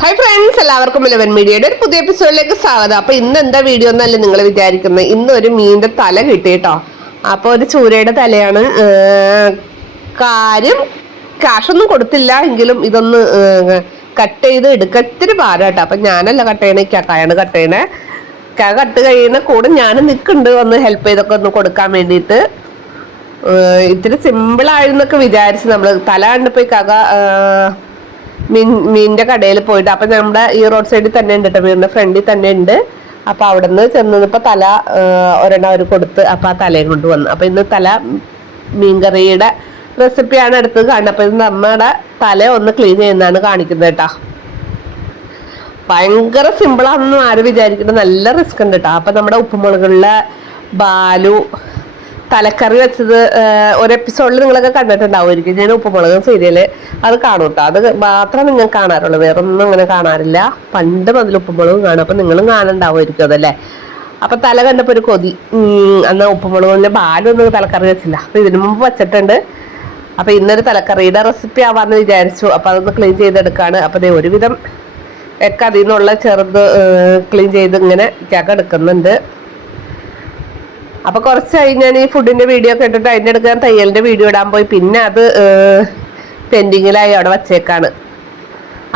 Hi friends എല്ലാവർക്കും Eleven മീഡിയയുടെ ഒരു പുതിയ എപ്പിസോഡിലേക്ക് സ്വാഗതം. അപ്പൊ ഇന്ന് എന്താ വീഡിയോ എന്നല്ല നിങ്ങൾ വിചാരിക്കുന്നത് ഇന്ന് ഒരു മീനിന്റെ തല കിട്ടി കേട്ടോ അപ്പൊ ഒരു ചൂരയുടെ തലയാണ്. കാര്യം കാശൊന്നും കൊടുത്തില്ല എങ്കിലും ഇതൊന്ന് കട്ട് ചെയ്ത് എടുക്ക ഇത്തിരി ഭാരമായിട്ട് അപ്പൊ ഞാനല്ല കട്ട് ചെയ്യണേ കക്കായാണ് കട്ട് ചെയ്യണേ. കട്ട് കഴിയുന്ന കൂടെ ഞാൻ നിൽക്കുന്നുണ്ട് ഒന്ന് ഹെൽപ്പ് ചെയ്തൊക്കെ ഒന്ന് കൊടുക്കാൻ വേണ്ടിയിട്ട്. ഇത്തിരി സിമ്പിൾ ആയിരുന്നൊക്കെ വിചാരിച്ച് നമ്മൾ തല കണ്ടപ്പോ ഈ കക മീൻ മീനിന്റെ കടയിൽ പോയിട്ട്. അപ്പൊ നമ്മുടെ ഈ റോഡ് സൈഡിൽ തന്നെ ഉണ്ട് കേട്ടോ വീടിന്റെ ഫ്രണ്ടിൽ തന്നെ ഉണ്ട്. അപ്പൊ അവിടെ നിന്ന് തല ഒരെണ്ണം അവർ കൊടുത്ത് അപ്പൊ ആ തലയും കൊണ്ടുവന്നു അപ്പൊ ഇന്ന് തല മീൻകറിയുടെ റെസിപ്പിയാണ് എടുത്തത് കാണുന്നത്. അപ്പൊ ഇത് നമ്മുടെ തല ഒന്ന് ക്ലീൻ ചെയ്യുന്നതാണ് കാണിക്കുന്നത് കേട്ടാ. ഭയങ്കര സിമ്പിളാണെന്ന് ആരും വിചാരിക്കുന്നത് നല്ല റിസ്ക് ഉണ്ട് കേട്ടോ അപ്പൊ നമ്മുടെ ഉപ്പുമുളകുള്ള ബാലു തലക്കറി വെച്ചത് ഒരു എപ്പിസോഡിൽ നിങ്ങളൊക്കെ കണ്ടിട്ടുണ്ടാവുമായിരിക്കും. ഞാൻ ഉപ്പുമുളക് സീരിയൽ അത് കാണും കേട്ടോ അത് മാത്രം നിങ്ങൾ കാണാറുള്ളൂ. വേറെ ഒന്നും അങ്ങനെ കാണാറില്ല. പണ്ട് മുതൽ ഉപ്പുമുളകും കാണും. അപ്പൊ നിങ്ങളും കാണുന്നുണ്ടാവുമായിരിക്കും അതല്ലേ? അപ്പൊ തല കണ്ടപ്പോ ഒരു കൊതി. അന്ന് ഉപ്പുമുളകിന്റെ ബാലൊന്നും തലക്കറി വെച്ചില്ല. അപ്പൊ ഇതിനു മുമ്പ് വെച്ചിട്ടുണ്ട്. അപ്പൊ ഇന്നൊരു തലക്കറിയുടെ റെസിപ്പി ആവാന്ന് വിചാരിച്ചു. അപ്പൊ അതൊന്ന് ക്ലീൻ ചെയ്തെടുക്കാണ്. അപ്പൊ ദേ ഒരുവിധം ഒക്കെ അതിൽ നിന്നുള്ള ചെറുത് ക്ലീൻ ചെയ്ത് ഇങ്ങനെ എടുക്കുന്നുണ്ട്. അപ്പൊ കുറച്ച് ഞാൻ ഈ ഫുഡിന്റെ വീഡിയോ ഒക്കെ ഇട്ടിട്ട് അതിന്റെ എടുക്കാൻ ഞാൻ തയ്യലിന്റെ വീഡിയോ ഇടാൻ പോയി. പിന്നെ അത് പെൻഡിങ്ങിലായി അവിടെ വച്ചേക്കാണ്.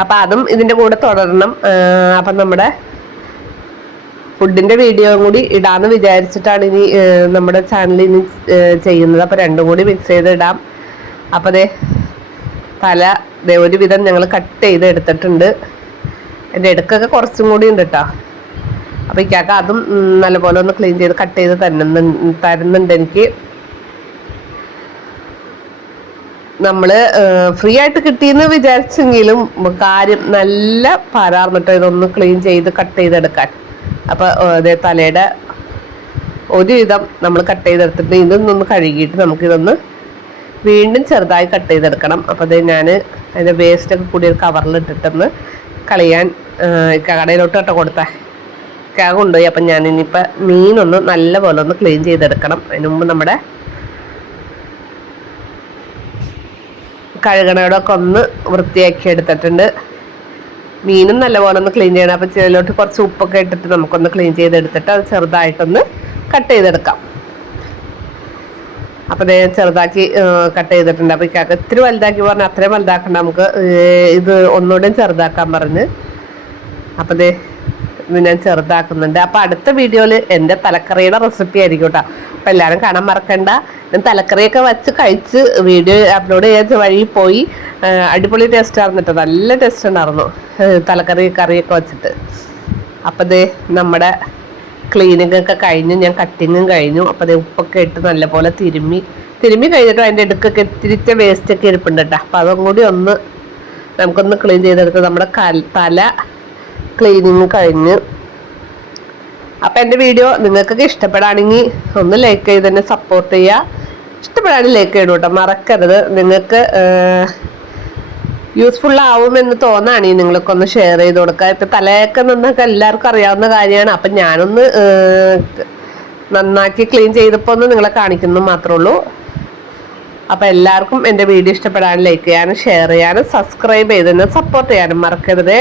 അപ്പൊ അതും ഇതിന്റെ കൂടെ തുടരണം. അപ്പൊ നമ്മുടെ ഫുഡിന്റെ വീഡിയോ കൂടി ഇടാന്ന് വിചാരിച്ചിട്ടാണ് ഇനി നമ്മുടെ ചാനൽ ഇനി ചെയ്യുന്നത്. അപ്പൊ രണ്ടും കൂടി മിക്സ് ചെയ്ത് ഇടാം. അപ്പൊ ദേ തല ദേ ഒരുവിധം ഞങ്ങൾ കട്ട് ചെയ്ത് എടുത്തിട്ടുണ്ട്. എന്റെ ഇടക്കൊക്കെ കുറച്ചും കൂടി ഉണ്ട് കേട്ടോ അപ്പൊ ഇക്കാക്ക അതും നല്ലപോലെ ഒന്ന് ക്ലീൻ ചെയ്ത് കട്ട് ചെയ്ത് തരുന്നുണ്ട് തരുന്നുണ്ട് എനിക്ക്. നമ്മൾ ഫ്രീ ആയിട്ട് കിട്ടിയെന്ന് വിചാരിച്ചെങ്കിലും കാര്യം നല്ല പരാർന്നിട്ട് ഇതൊന്ന് ക്ലീൻ ചെയ്ത് കട്ട് ചെയ്തെടുക്കാൻ. അപ്പൊ അതേ തലയുടെ ഒരുവിധം നമ്മൾ കട്ട് ചെയ്തെടുത്തിട്ട് ഇതൊന്നൊന്ന് കഴുകിയിട്ട് നമുക്കിതൊന്ന് വീണ്ടും ചെറുതായി കട്ട് ചെയ്തെടുക്കണം. അപ്പോൾ അത് ഞാൻ അതിന്റെ വേസ്റ്റൊക്കെ കൂടി ഒരു കവറിലിട്ടിട്ടൊന്ന് കളയാൻ കടയിലോട്ട് കേട്ടോ കൊടുത്തേ. കാ കൊണ്ടുപോയി. അപ്പം ഞാൻ ഇനിയിപ്പോൾ മീനൊന്ന് നല്ല പോലെ ഒന്ന് ക്ലീൻ ചെയ്തെടുക്കണം. അതിനു മുമ്പ് നമ്മുടെ കഴുകണയോടൊക്കെ ഒന്ന് വൃത്തിയാക്കി എടുത്തിട്ടുണ്ട്. മീനും നല്ലപോലെ ഒന്ന് ക്ലീൻ ചെയ്യണം. അപ്പം ചിലോട്ട് കുറച്ച് ഉപ്പൊക്കെ ഇട്ടിട്ട് നമുക്കൊന്ന് ക്ലീൻ ചെയ്തെടുത്തിട്ട് അത് ചെറുതായിട്ടൊന്ന് കട്ട് ചെയ്തെടുക്കാം. അപ്പം ദേ ചെറുതാക്കി കട്ട് ചെയ്തിട്ടുണ്ട്. അപ്പം ഇക്കാക്ക് ഇത്തിരി വലുതാക്കി പറഞ്ഞാൽ അത്രയും വലുതാക്കണ്ട. നമുക്ക് ഇത് ഒന്നുകൂടെയും ചെറുതാക്കാൻ പറഞ്ഞ്. അപ്പം ഞാൻ ചെറുതാക്കുന്നുണ്ട്. അപ്പം അടുത്ത വീഡിയോയിൽ എന്റെ തലക്കറിയുടെ റെസിപ്പി ആയിരിക്കും കേട്ടോ അപ്പം എല്ലാവരും കാണാൻ മറക്കണ്ട. ഞാൻ തലക്കറിയൊക്കെ വെച്ച് കഴിച്ച് വീഡിയോ അപ്ലോഡ് ചെയ്യാൻ വഴി പോയി. അടിപൊളി ടേസ്റ്റ് ആയിരുന്നു കേട്ടോ നല്ല ടേസ്റ്റ് ഉണ്ടായിരുന്നു തലക്കറി കറിയൊക്കെ വെച്ചിട്ട്. അപ്പം ദേ നമ്മുടെ ക്ലീനിങ് ഒക്കെ കഴിഞ്ഞു ഞാൻ കട്ടിങ്ങും കഴിഞ്ഞു. അപ്പം അതേ ഉപ്പൊക്കെ ഇട്ട് നല്ലപോലെ തിരുമ്മി. തിരുമ്മി കഴിഞ്ഞിട്ട് അതിന്റെ ഇടുക്കൊക്കെ തിരിച്ച വേസ്റ്റൊക്കെ ഇരിപ്പുണ്ട് കേട്ടോ അപ്പം അതും കൂടി ഒന്ന് നമുക്കൊന്ന് ക്ലീൻ ചെയ്തെടുത്ത് നമ്മുടെ തല ക്ലീനിങ് കഴിഞ്ഞ്. അപ്പം എന്റെ വീഡിയോ നിങ്ങൾക്കൊക്കെ ഇഷ്ടപ്പെടുകയാണെങ്കിൽ ഒന്ന് ലൈക്ക് ചെയ്ത് തന്നെ സപ്പോർട്ട് ചെയ്യുക. ഇഷ്ടപ്പെടുകയാണെങ്കിൽ ലൈക്ക് ചെയ്യണം കേട്ടോ മറക്കരുത്. നിങ്ങൾക്ക് യൂസ്ഫുൾ ആവുമെന്ന് തോന്നാണെങ്കിൽ നിങ്ങളൊക്കെ ഒന്ന് ഷെയർ ചെയ്ത് കൊടുക്കുക. ഇപ്പം തലയൊക്കെ നിന്നൊക്കെ എല്ലാവർക്കും അറിയാവുന്ന കാര്യമാണ്. അപ്പം ഞാനൊന്ന് നന്നാക്കി ക്ലീൻ ചെയ്തപ്പോൾ ഒന്ന് നിങ്ങളെ കാണിക്കുന്നു മാത്രമേ ഉള്ളൂ. അപ്പം എല്ലാവർക്കും എന്റെ വീഡിയോ ഇഷ്ടപ്പെടാനും ലൈക്ക് ചെയ്യാനും ഷെയർ ചെയ്യാനും സബ്സ്ക്രൈബ് ചെയ്ത് സപ്പോർട്ട് ചെയ്യാനും മറക്കരുതേ.